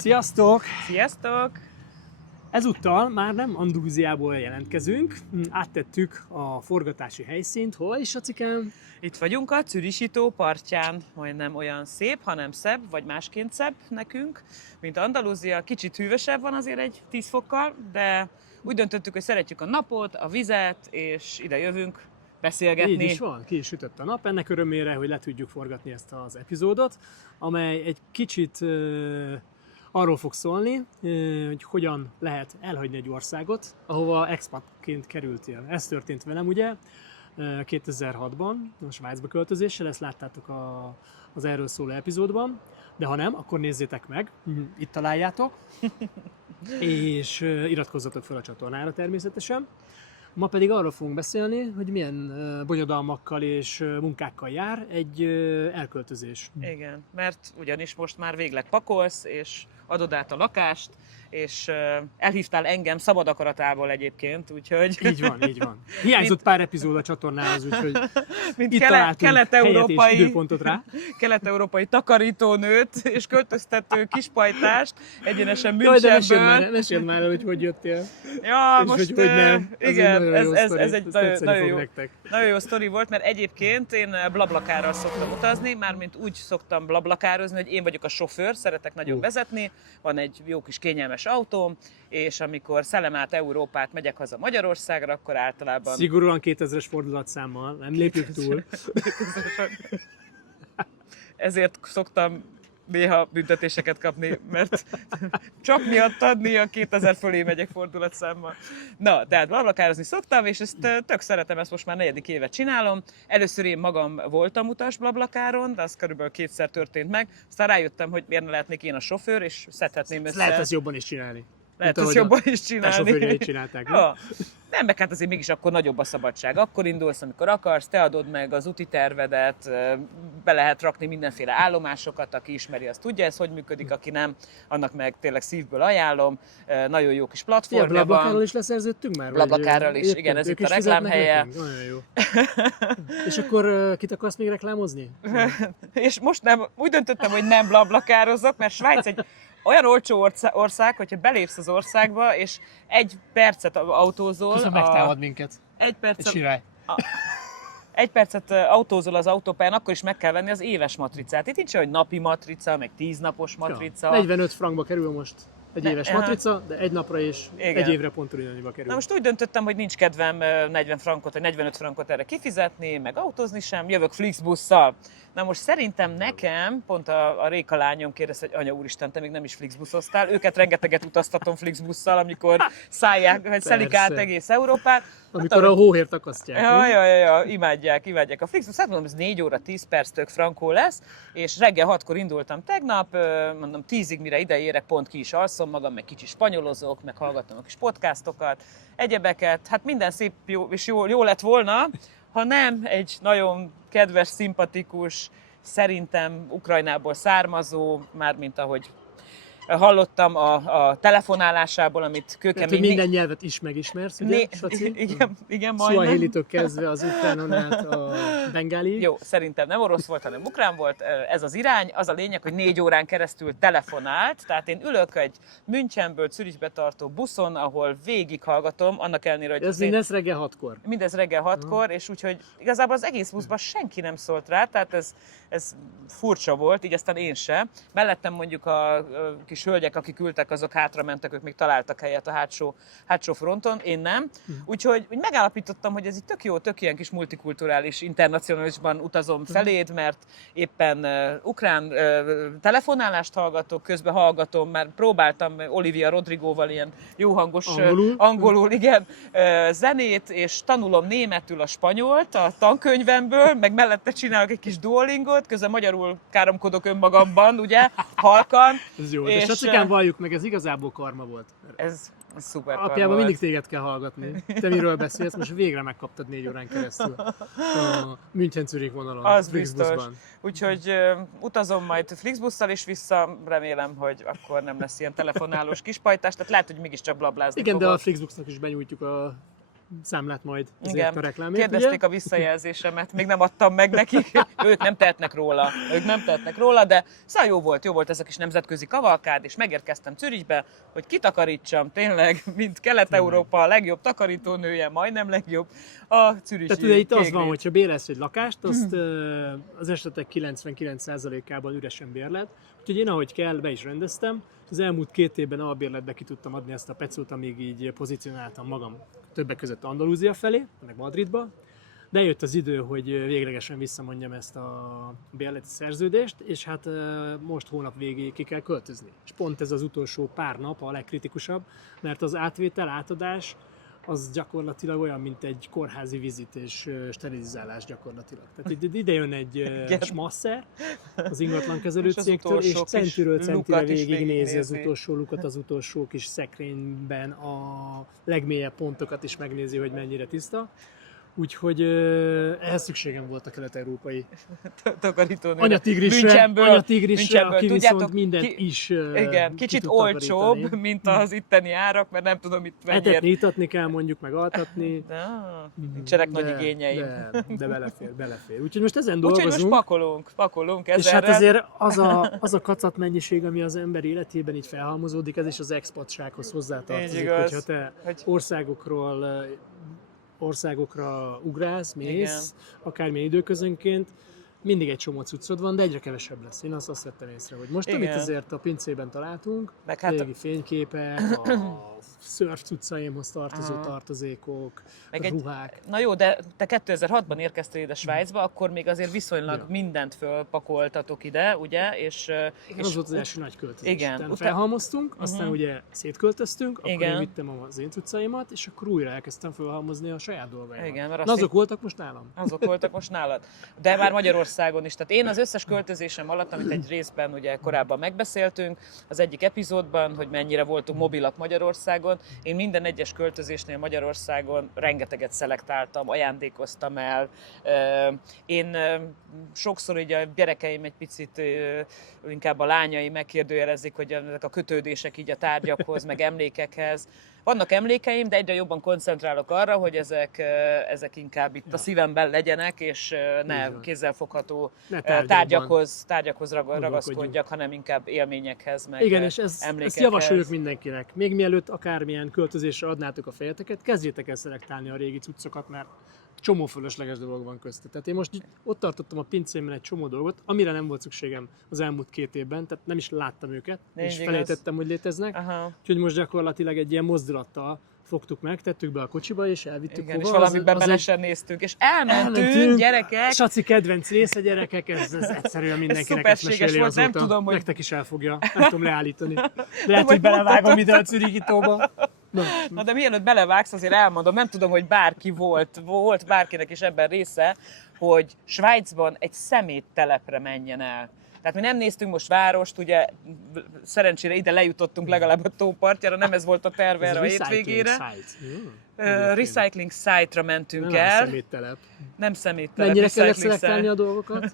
Sziasztok! Sziasztok! Ezúttal már nem Andalúziából jelentkezünk, áttettük a forgatási helyszínt. Hol is, Acikám? Itt vagyunk a Zürichi tó partján, majdnem olyan szép, hanem szebb, vagy másként szebb nekünk, mint Andalúzia. Kicsit hűvösebb van azért egy 10 fokkal, de úgy döntöttük, hogy szeretjük a napot, a vizet, és ide jövünk beszélgetni. Így is van, ki is sütött a nap, ennek örömére, hogy le tudjuk forgatni ezt az epizódot, amely egy kicsit arról fog szólni, hogy hogyan lehet elhagyni egy országot, ahova expatként kerültél. Ez történt velem ugye 2006-ban, a Svájcba költözéssel, ezt láttátok az erről szóló epizódban, de ha nem, akkor nézzétek meg, itt találjátok, és iratkozzatok fel a csatornára természetesen. Ma pedig arról fogunk beszélni, hogy milyen bonyodalmakkal és munkákkal jár egy elköltözés. Igen, mert ugyanis most már végleg pakolsz, és adod át a lakást, és elhívtál engem szabad akaratából egyébként, úgyhogy... Így van, így van. Hiányzott pár epizód a csatornához, úgyhogy mint itt találtunk helyet és időpontot rá. Kelet-európai takarítónőt és költöztető kispajtást egyenesen Münchenből. Meséld már, hogy jöttél. Ja, és most hogy nem. igen, ez egy nagyon jó jó sztori volt, mert egyébként én BlaBlaCarral szoktam utazni, mármint úgy szoktam blablakározni, hogy én vagyok a sofőr, szeretek nagyon vezetni, van egy jó kis kényelmes autóm, és amikor szelem át Európát, megyek haza Magyarországra, akkor általában... Szigorúan 2000-es fordulatszámmal, nem lépjük túl. Ezért szoktam néha büntetéseket kapni, mert csak miattad néha 2000 fölé megyek fordulatszámmal. Na, tehát blablakározni szoktam, és ezt tök szeretem, ezt most már 4. évet csinálom. Először én magam voltam utas BlaBlaCaron, de az körülbelül 2-szer történt meg. Aztán rájöttem, hogy miért ne lehetnék én a sofőr, és szedhetném össze. Lehet ezt jobban is csinálni. Lehet ezt jobban is csinálni. A sofőrjeid csinálták. Ja. Nem, meg hát azért mégis akkor nagyobb a szabadság. Akkor indulsz, amikor akarsz, te adod meg az úti tervedet, be lehet rakni mindenféle állomásokat, aki ismeri, az tudja, ez hogy működik, aki nem, annak meg tényleg szívből ajánlom. Nagyon jó kis platformja van. BlaBlaCarral is leszerződtünk már? BlaBlaCarral is, igen, ez itt a reklámhelye. Nagyon jó. És akkor kit akarsz még reklámozni? És most nem, úgy döntöttem, hogy nem BlaBlaCarozok, mert Svájc egy olyan olcsó ország, hogyha belépsz az országba, és 1 percet autózol... Közben megtámad minket. 1 percet... Sirály. 1 percet autózol az autópályán, akkor is meg kell venni az éves matricát. Itt nincs, hogy napi matrica, meg 10 napos matrica. Ja, 45 frankba kerül most egy éves matrica, de 1 napra és igen. 1 évre pont ugyanannyiba kerül. Na most úgy döntöttem, hogy nincs kedvem 40 frankot vagy 45 frankot erre kifizetni, meg autózni sem, jövök Flixbusszal. Na most szerintem nekem, pont a Réka lányom kérdezte, hogy anya úristen, te még nem is Flixbuszoztál. Őket rengeteget utaztatom Flixbusszal, amikor szelik át egész Európát. Amikor a hóhért akasztják. Ja, imádják a Flixbusz. Hát mondom, ez 4 óra, 10 perc tök frankó lesz, és reggel 6-kor indultam tegnap, mondom 10-ig mire ide érek, pont ki is alszom magam, meg kicsit spanyolozok, meg hallgatom a kis podcastokat, egyebeket. Hát minden szép és jó lett volna, ha nem egy nagyon kedves, szimpatikus, szerintem Ukrajnából származó, mármint ahogy hallottam a telefonálásából, amit kőkemény... minden nyelvet is megismersz, ugye, Saci? Igen, majdnem. Szuahilitől kezdve az ukránon át a bengáli. Jó, szerintem nem orosz volt, hanem ukrán volt. Ez az irány. Az a lényeg, hogy 4 órán keresztül telefonált. Tehát én ülök egy Münchenből Zürichbe tartó buszon, ahol végighallgatom, annak ellenére, hogy... Ez mindez reggel 6-kor. Mindez reggel 6-kor, és úgyhogy igazából az egész buszban senki nem szólt rá, tehát ez furcsa volt, így aztán én se. Mellettem mondjuk a kis hölgyek, akik ültek, azok hátramentek, ők még találtak helyet a hátsó fronton, én nem. Úgyhogy úgy megállapítottam, hogy ez így tök jó, tök ilyen kis multikulturális, internacionálisban utazom feléd, mert éppen ukrán telefonálást hallgatok, közben hallgatom, már próbáltam Olivia Rodrigóval ilyen jó hangos angolul igen, zenét, és tanulom németül a spanyolt a tankönyvemből, meg mellette csinálok egy kis Duolingot, közben magyarul káromkodok önmagamban, ugye, halkan. Ez jó, és Sacikán valljuk meg, ez igazából karma volt. Ez szuper karma Apjában volt. mindig téged kell hallgatni. Te miről beszélsz, most végre megkaptad 4 órán keresztül a München-Zürich vonalon. Az biztos. Úgyhogy utazom majd Flixbusszal is vissza, remélem, hogy akkor nem lesz ilyen telefonálós kispajtás, tehát lehet, hogy mégiscsak blablázni igen, fogok. de a Flixbusznak is benyújtjuk a számlát majd ezért Igen. a reklámért, Kérdezték ugye? a visszajelzésemet, még nem adtam meg nekik. Ők nem tehetnek róla, de szóval jó volt ez a kis nemzetközi kavalkád, és megérkeztem Zürichbe, hogy kitakarítsam tényleg, mint Kelet-Európa a legjobb takarítónője, majdnem legjobb, a zürichi Tehát ugye itt az Kék van, Lét. hogyha bérelsz egy lakást, azt az esetek 99%-ában üresen bérled. Úgyhogy én ahogy kell, be is rendeztem. Az elmúlt 2 évben albérletbe ki tudtam adni ezt a pecót, amíg így pozícionáltam magam többek között Andalúzia felé, meg Madridba. De jött az idő, hogy véglegesen visszamondjam ezt a bérleti szerződést, és hát most hónap végéig ki kell költözni. És pont ez az utolsó pár nap a legkritikusabb, mert az átvétel, átadás az gyakorlatilag olyan, mint egy kórházi vizit és sterilizálás gyakorlatilag. Tehát ide jön egy smasszer az ingatlankezelő És az cégtől, és utolsó kis centire lukat is végignézi az végignézi. utolsó lukat, az utolsó kis szekrényben a legmélyebb pontokat is megnézi, hogy mennyire tiszta. Úgyhogy ehhez szükségem volt a kelet-európai Takarítónőre. anyatigrisre, aki Tudjátok, viszont mindent is igen, ki kicsit tud olcsóbb, takarítani. mint az itteni árak, mert nem tudom, itt mennyiért. Etetni, itatni kell mondjuk, meg altatni. Nincsenek nagy igényeim. De belefér. Úgyhogy most ezen Úgyhogy most dolgozunk. pakolunk És ezerrel. hát azért az a kacat mennyiség, ami az ember életében így felhalmozódik, ez is az expatsághoz Így hozzátartozik, igaz. hogyha te Hogy- országokra ugrálsz, mész, Igen. akármilyen időközönként, mindig egy csomó cuccod van, de egyre kevesebb lesz. Én azt vettem észre, hogy most, amit Igen. azért a pincében találtunk, Meg hát régi fényképek, a szörf cuccaimhoz tartozó Aha. tartozékok, Meg egy- ruhák. Na jó, de te 2006-ban érkeztél ide Svájcba, akkor még azért viszonylag Ja. mindent fölpakoltatok ide, ugye? És Az volt az első nagy költözés. igen, Utána utána- felhalmoztunk, aztán ugye szétköltöztünk, akkor Igen. én vittem az én cuccaimat, és akkor újra elkezdtem felhalmozni a saját dolgaimat. Igen, mert Na, azt azok voltak most nálam. azok voltak most nálad. De már Magyarországon is. Tehát én az összes költözésem alatt, amit egy részben ugye korábban megbeszéltünk, az egyik epizódban, hogy mennyire voltunk mobilak Magyarországon, én minden egyes költözésnél Magyarországon rengeteget szelektáltam, ajándékoztam el. Én sokszor ugye a gyerekeim egy picit, inkább a lányai megkérdőjelezik, hogy ezek a kötődések így a tárgyakhoz, meg emlékekhez. Vannak emlékeim, de egyre jobban koncentrálok arra, hogy ezek inkább itt a szívemben legyenek, és ne Így van. kézzelfogható Ne tárgyakban. tárgyakhoz ragaszkodjak, hanem inkább élményekhez, meg Igen, és ezt emlékekhez. javasoljuk mindenkinek. Még mielőtt akármilyen költözésre adnátok a fejeteket, kezdjétek el szelektálni a régi cuccokat, mert csomó fölösleges dolog van közte. Tehát én most ott tartottam a pincémben egy csomó dolgot, amire nem volt szükségem az elmúlt 2 évben, tehát nem is láttam őket, Így és igaz. felejtettem, hogy léteznek. Aha. Úgyhogy most gyakorlatilag egy ilyen mozdulattal fogtuk meg, tettük be a kocsiba, és elvittük Igen, és hova. valamiben Az belesen néztünk, és elmentünk, gyerekek! Saci kedvenc része, gyerekek, ez egyszerűen mindenkinek ezt szuperséges meséli volt, nem azóta. tudom, hogy- Nektek is elfogja, nem tudom leállítani. Lehet, majd hogy belevágom mondhatod. ide a Zürichi tóba. Na, Na de mielőtt belevágsz, azért elmondom, nem tudom, hogy bárki volt bárkinek is ebben része, hogy Svájcban egy szeméttelepre menjen el. Tehát mi nem néztünk most várost, ugye szerencsére ide lejutottunk legalább a tópartjára, nem ez volt a terve ez erre a recycling hétvégére. site. Recycling site-ra mentünk Nem el. szeméttelep. Nem szeméttelep, Mennyire kellett recycling szelektálni site. a dolgokat?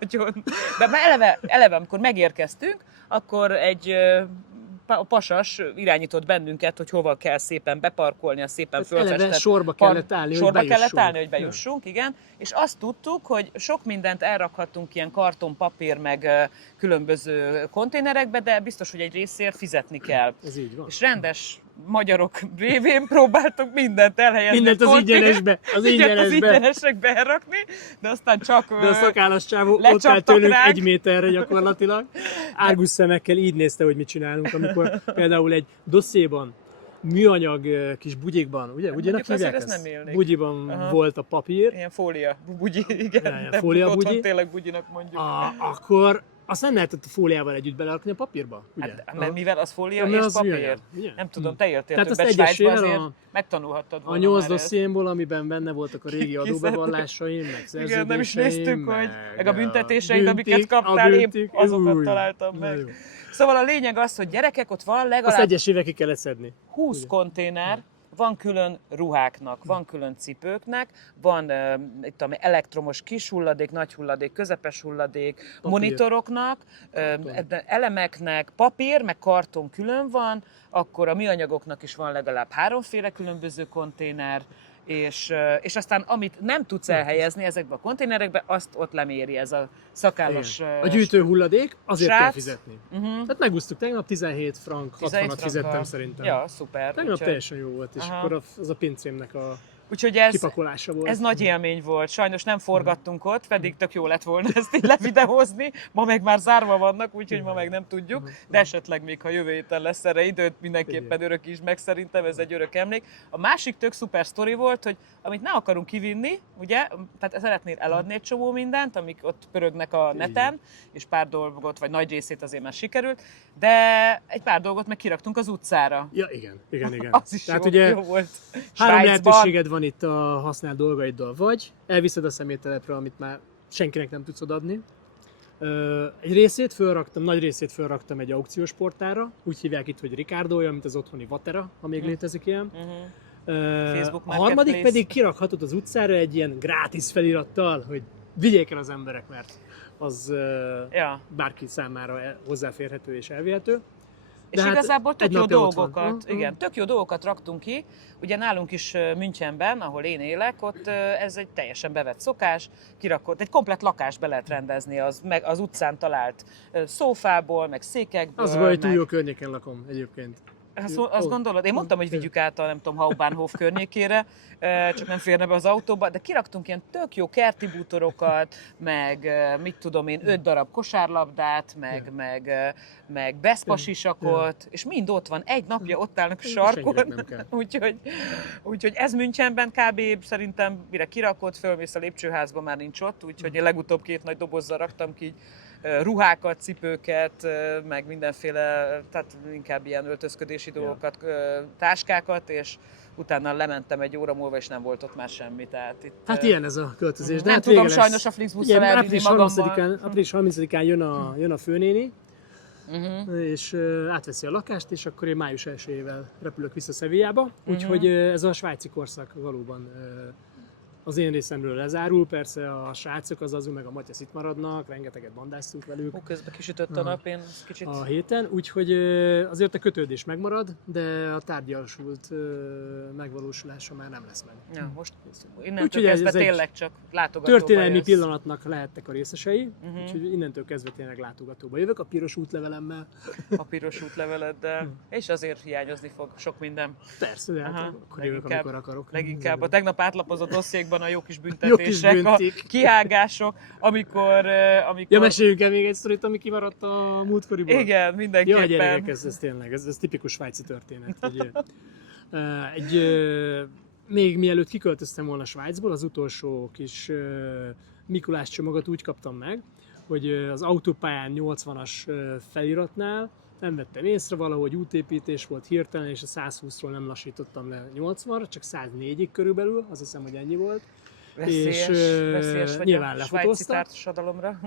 Nagyon. De már eleve, amikor megérkeztünk, akkor egy pasas irányított bennünket, hogy hova kell szépen beparkolni a szépen fölfestett. Eleve sorba kellett állni, hogy sorba kellett bejussunk. állni, hogy bejussunk, igen. És azt tudtuk, hogy sok mindent elrakhattunk ilyen karton, papír, meg különböző konténerekbe, de biztos, hogy egy részért fizetni kell. Ez így van. És rendes magyarok révén próbáltuk mindent elhelyezni. Mindent az ingyenesbe, az az ingyenesbe. ingyenesekbe elrakni, de aztán csak De a szakállas csávó ott lecsaptak állt tőlünk ránk. 1 méterre gyakorlatilag. Árgus szemekkel így nézte, hogy mit csinálunk, amikor például egy dosszéban, műanyag kis bugyikban, ugye? Ugyanak mondjuk azért hívják ezt ezt? nem élnék. Bugyiban Aha. volt a papír, ilyen fólia, bugyi, igen. Ja, ilyen nem fólia otthon bugyi. tényleg bugyinak mondjuk. akkor azt nem lehetett a fóliával együtt belerakni a papírba, ugye? Hát, mert mivel az fólia Ja, mert és az papír. műanyag, ugye? Nem tudom, te éltél Tehát azt többet Svájcba, egyesével azért megtanulhattad A volna 8 már ezt. dossziémból, amiben benne voltak a régi adóbevallásaim, meg szerződéseim, Igen, nem is néztük, hogy meg a büntetéseid, amiket büntik, kaptál, a én büntik. azokat Új, találtam na meg. jó. Szóval a lényeg az, hogy gyerekek, ott van Azt legalább egyesével ki kellett szedni. 20 konténer, van külön ruháknak, van külön cipőknek, van itt tudom, elektromos kis hulladék, nagy hulladék, közepes hulladék, monitoroknak, elemeknek, papír, meg karton külön van, akkor a műanyagoknak is van legalább 3 különböző konténer, és aztán amit nem tudsz elhelyezni ezekbe a konténerekbe, azt ott leméri ez a szakállas a gyűjtő hulladék, azért srác. kell fizetni. Tehát megúsztuk tegnap, 17 frank, 60-at fizettem szerintem. Ja, szuper. Tegnap teljesen jó volt, és akkor az a pincémnek a úgyhogy kipakolása volt. ez nagy élmény volt. Sajnos nem forgattunk ott, pedig tök jó lett volna ezt így levideózni. Ma meg már zárva vannak, úgyhogy ma meg nem tudjuk. De esetleg még, ha jövő héten lesz erre időt, mindenképpen örök is meg szerintem, ez egy örök emlék. A másik tök szuper sztori volt, hogy amit nem akarunk kivinni, ugye, tehát szeretnél eladni egy csomó mindent, amik ott pörögnek a neten, és pár dolgot, vagy nagy részét azért már sikerült, de egy pár dolgot meg kiraktunk az utcára. Ja, igen. Az is Tehát jó, ugye jó volt. három Svájcban. lehetőséged van itt a használt dolgaiddal. Vagy elviszed a szeméttelepre, amit már senkinek nem tudsz odaadni. Egy részét fölraktam, nagy részét fölraktam egy aukciós portára, úgy hívják itt, hogy Ricardo, olyan, mint az otthoni Vatera, ha még létezik ilyen. A harmadik pedig kirakhatod az utcára egy ilyen grátis felirattal, hogy vigyék el az emberek, mert az bárki számára hozzáférhető és elvihető. És hát igazából tök egy jó napja ott van. dolgokat, igen, tök jó dolgokat raktunk ki. Ugye nálunk is Münchenben, ahol én élek, ott ez egy teljesen bevett szokás, kirakott, egy komplett lakást be lehet rendezni az utcán talált szófából, meg székekből. Az baj, hogy túl jó környéken lakom egyébként. Azt gondolod? Én mondtam, hogy vigyük át a nem tudom, Hauptbahnhof környékére, csak nem férne be az autóba, de kiraktunk ilyen tök jó kerti bútorokat, meg mit tudom én, 5 darab kosárlabdát, meg beszpasisakot, és mind ott van, egy napja ott állnak a sarkon, úgyhogy ez Münchenben kb. Szerintem mire kirakott, fölmész a lépcsőházba, már nincs ott, úgyhogy én legutóbb 2 nagy dobozzal raktam ki ruhákat, cipőket, meg mindenféle, tehát inkább ilyen öltözködési dolgokat, táskákat, és utána lementem egy óra múlva, és nem volt ott már semmi. Tehát itt, hát ilyen ez a költözés. De nem hát tudom sajnos a Flixbusszal elvinni magammal. Április 30-án jön a főnéni, és átveszi a lakást, és akkor én május 1-ével repülök vissza Sevillába. Úgyhogy ez a svájci korszak valóban az én részemről lezárul, persze a srácok, az Azu meg a Matyas itt maradnak, rengeteget bandáztunk velük. Közben kisütött a nap, én kicsit... A héten, úgyhogy azért a kötődés megmarad, de a tárgyasult megvalósulása már nem lesz meg. Ja, most innentől kezdve tényleg csak látogatóba történelmi jössz. pillanatnak lehettek a részesei, úgyhogy innentől kezdve tényleg látogatóba jövök a piros útlevelemmel. A piros útleveleddel, és azért hiányozni fog sok minden. Persze, de hát akkor jövök, amikor akarok. Leginkább a tegnap átlapozott dossziékban a jó kis büntetések, a kihágások, amikor... Ja, meséljünk el még egy sztorit, ami kimaradt a múltkoriból. Igen, mindenképpen. Ja, gyerekek, ez tényleg, ez tipikus svájci történet. Még mielőtt kiköltöztem volna Svájcból, az utolsó kis Mikulás csomagot úgy kaptam meg, hogy az autópályán 80-as feliratnál nem vettem észre, valahogy útépítés volt hirtelen, és a 120-ról nem lassítottam le 80-ra, csak 104-ig körülbelül, azt hiszem, hogy ennyi volt. Veszélyes vagy nyilván a svájci lefotóztak. társadalomra.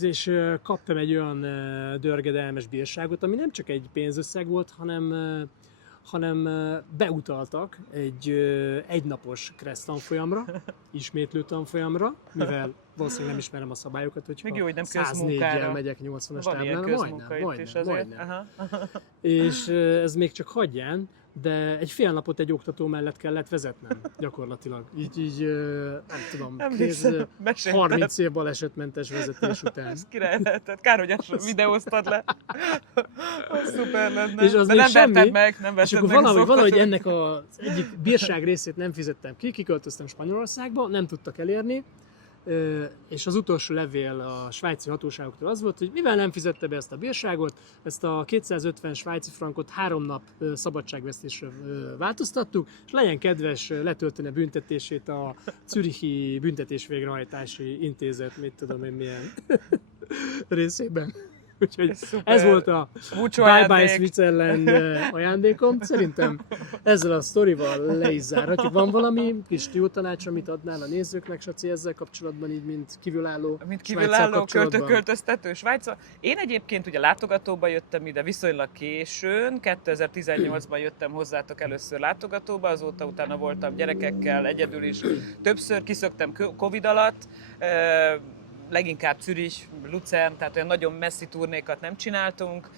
És kaptam egy olyan dörgedelmes bírságot, ami nem csak egy pénzösszeg volt, hanem beutaltak egy egynapos Kressz tanfolyamra, ismétlő tanfolyamra, mivel valószínűleg nem ismerem a szabályokat, hogyha még jó, hogy nem 104-jel megyek 80-as táblára, majdnem. És ez még csak hagyján, de egy fél napot egy oktató mellett kellett vezetnem, gyakorlatilag. Így nem tudom, 30 év balesetmentes vezetés után. Ez király lehetett. Kár, hogy ezt videóztad le. Az szuper lenne. És az de nem vetted meg, és akkor valahogy ennek az egyik bírság részét nem fizettem ki, kiköltöztem Spanyolországba, nem tudtak elérni, és az utolsó levél a svájci hatóságoktól az volt, hogy mivel nem fizette be ezt a bírságot, ezt a 250 svájci frankot 3 nap szabadságvesztésre változtattuk, és legyen kedves letölteni a büntetését a Zürichi Büntetés Végrehajtási Intézet, mit tudom én milyen részében. Úgyhogy Szuper. ez volt a Búcsú Bye Bye ajándék. Switzerland ajándékom. Szerintem ezzel a sztorival le is zárhatjuk. Van valami kis jó tanács, amit adnál a nézőknek, Saci, ezzel kapcsolatban, így mint kívülálló Mint Svájccal kívülálló kapcsolatban? költöztető Svájcba. Én egyébként ugye látogatóba jöttem ide viszonylag későn, 2018-ban jöttem hozzátok először látogatóba, azóta utána voltam gyerekekkel, egyedül is többször, kiszöktem Covid alatt, leginkább Zürich, Luzern, tehát olyan nagyon messzi turnékat nem csináltunk.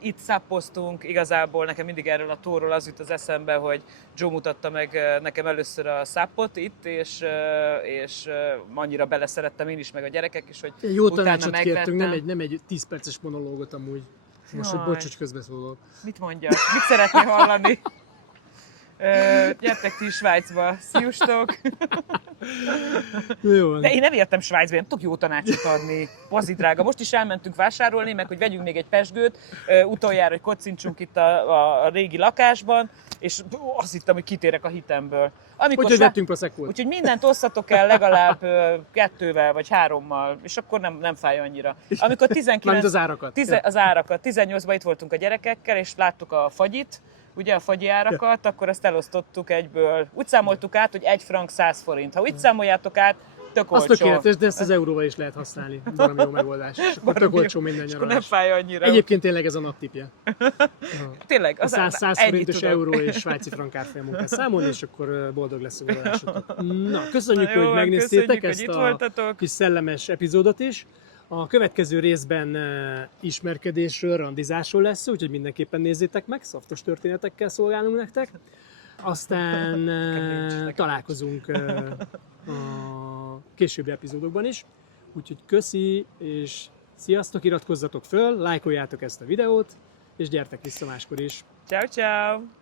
Itt szappoztunk, igazából nekem mindig erről a tóról az jut az eszembe, hogy Joe mutatta meg nekem először a szappot itt, és annyira beleszerettem én is, meg a gyerekek is, hogy Jó utána tanácsot megvettem. kértünk, nem egy 10 perces monológot amúgy. Most, hogy Jaj. bocs, hogy közbeszólok. Mit mondjak? Mit szeretnél hallani? Gyertek ti is Svájcba, sziustok! Jó van. De én nem értem Svájcba, én tudok jó tanácsot adni. Pazi drága. Most is elmentünk vásárolni, meg hogy vegyünk még egy pezsgőt, utoljára, hogy kocincsunk itt a régi lakásban, és azt hittem, hogy kitérek a hitemből. Úgyhogy vettünk Prosecco-t. Úgyhogy mindent osszatok el legalább 2-vel vagy 3-mal, és akkor nem fáj annyira. Amikor 19... Mármint az árakat. Az árakat. 18-ban itt voltunk a gyerekekkel, és láttuk a fagyit, ugye a fagyi árakat, akkor azt elosztottuk egyből. Úgy számoltuk át, hogy 1 frank 100 forint. Ha úgy számoljátok át, tök Az olcsó. tökéletes, de ezt az euróval is lehet használni. Valami jó megoldás. És akkor tök olcsó minden És akkor nem nyaralás. fáj annyira. Egyébként tényleg ez a naptipje. Tényleg, A 100 ennyit forintos tudok. euró és svájci frank árfolyamon kell számolni, és akkor boldog lesz a vonulásotok. Na, köszönjük, Na jó, hogy van, megnéztétek köszönjük, ezt hogy itt a voltatok. kis szellemes epizódot is. A következő részben ismerkedésről, randizásról lesz, úgyhogy mindenképpen nézzétek meg, szaftos történetekkel szolgálunk nektek. Aztán találkozunk a későbbi epizódokban is. Úgyhogy köszi, és sziasztok, iratkozzatok föl, lájkoljátok ezt a videót, és gyertek vissza máskor is. Ciao, ciao.